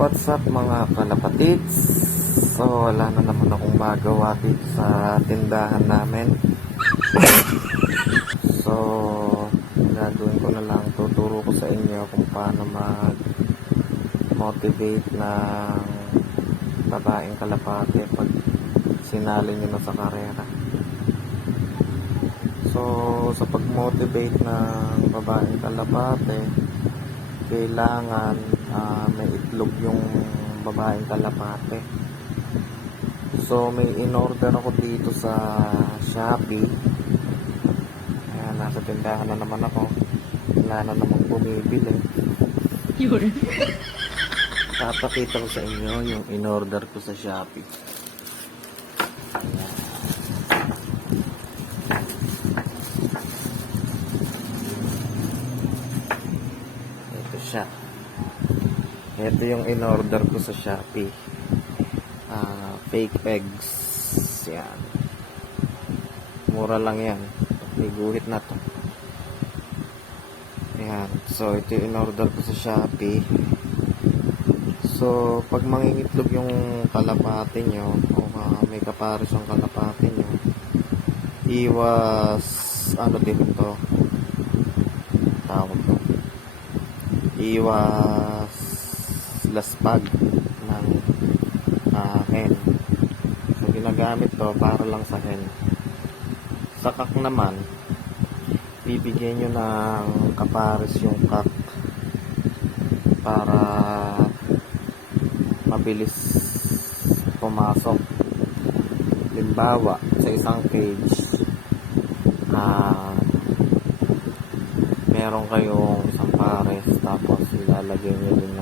What's up mga kalapatids? So wala na naman akong magawa dito sa tindahan namin. So gagawin ko na lang, tuturo ko sa inyo kung paano mag-motivate ng babaeng kalapate pag sinali nyo na sa karera. So sa pag-motivate ng babaeng kalapate, kailangan may itlog yung babaeng kalapate. So may in-order ako dito sa Shopee. Ayan, nasa tindahan na naman ako. Wala na namang bumibili. Yun. Papakita ko sa inyo yung in-order ko sa Shopee. Ayan. Ito siya. Ito yung in-order ko sa Shopee. Fake eggs. Yan. Mura lang yan. May guhit na to. Yan. So, ito yung in-order ko sa Shopee. So, pag mangingitlog yung kalapate nyo, o may kapares yung kalapate nyo, iwas, din ito, tawag ko, iwas laspag ng hen. So ginagamit to para lang sa hen. Sa kak naman, bibigyan nyo ng kapares yung kak para mabilis pumasok. Limbawa, sa isang cage meron kayong isang pares, tapos ilalagay nyo din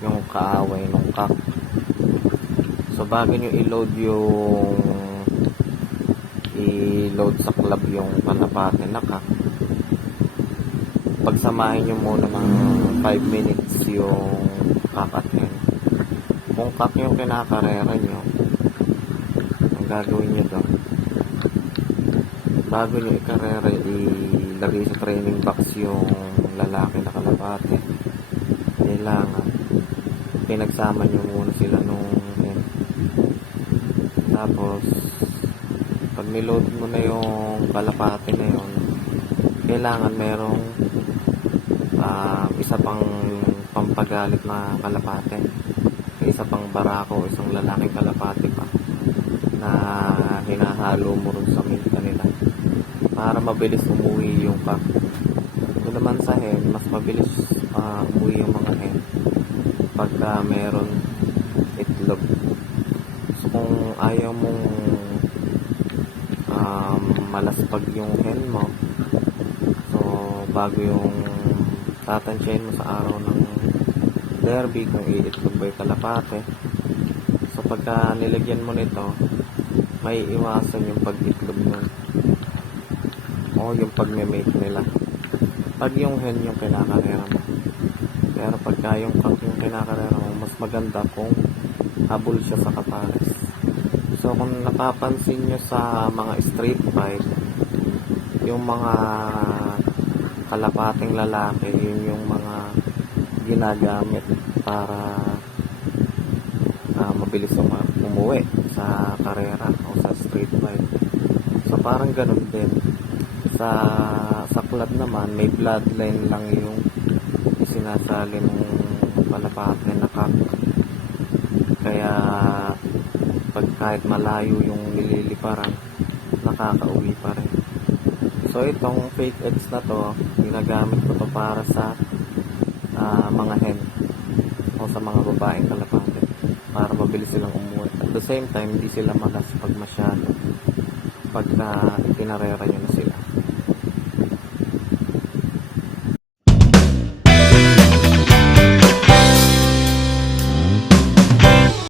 yung kaaway ng kak. So bago nyo i-load sa club yung kalapate na kak, pagsamahin nyo muna ng 5 minutes yung kak at hen. Kung kak yung kinakarera nyo, ang gagawin nyo doon, bago nyo ikarera, ilagay sa training box yung lalaki na kalapate. Kailangan pinagsama nyo muna sila nung hen. Tapos pag niload mo na yung kalapate na yun, kailangan merong isa pang pampagalit na kalapate, isa pang barako, isang lalaking kalapate pa na hinahalo mo rin sa meat kanila para mabilis umuwi yung kak. Ito naman sa hen, mas mabilis umuwi yung mga hen pagka meron itlog. So kung ayaw mong malaspag yung hen mo, so bago yung tatansyahin mo sa araw ng derby kung iitlog ba yung kalapate, so pagka nilagyan mo nito, may iwasan yung pag-itlog nun o yung pag-mate nila pag yung hen yung kinakarera mo. Pero pagka yung kak yung kinakarera mo, mas maganda kung habol siya sa kapares. So kung napapansin nyo sa mga street fight, yung mga kalapating lalaki, yun yung mga ginagamit para mabilis umuwi sa karera o sa street fight. So parang ganun din sa club naman, may bloodline lang yung sinasali ng kalapate na kak, kaya pag kahit malayo yung nililiparan, nakakauwi pa rin. So itong fake eggs na to, ginagamit ko to para sa mga hen o sa mga babaeng kalapate para mabilis silang umuwi. At the same time, hindi sila malaspag masyado pagka pinarera nyo na sila.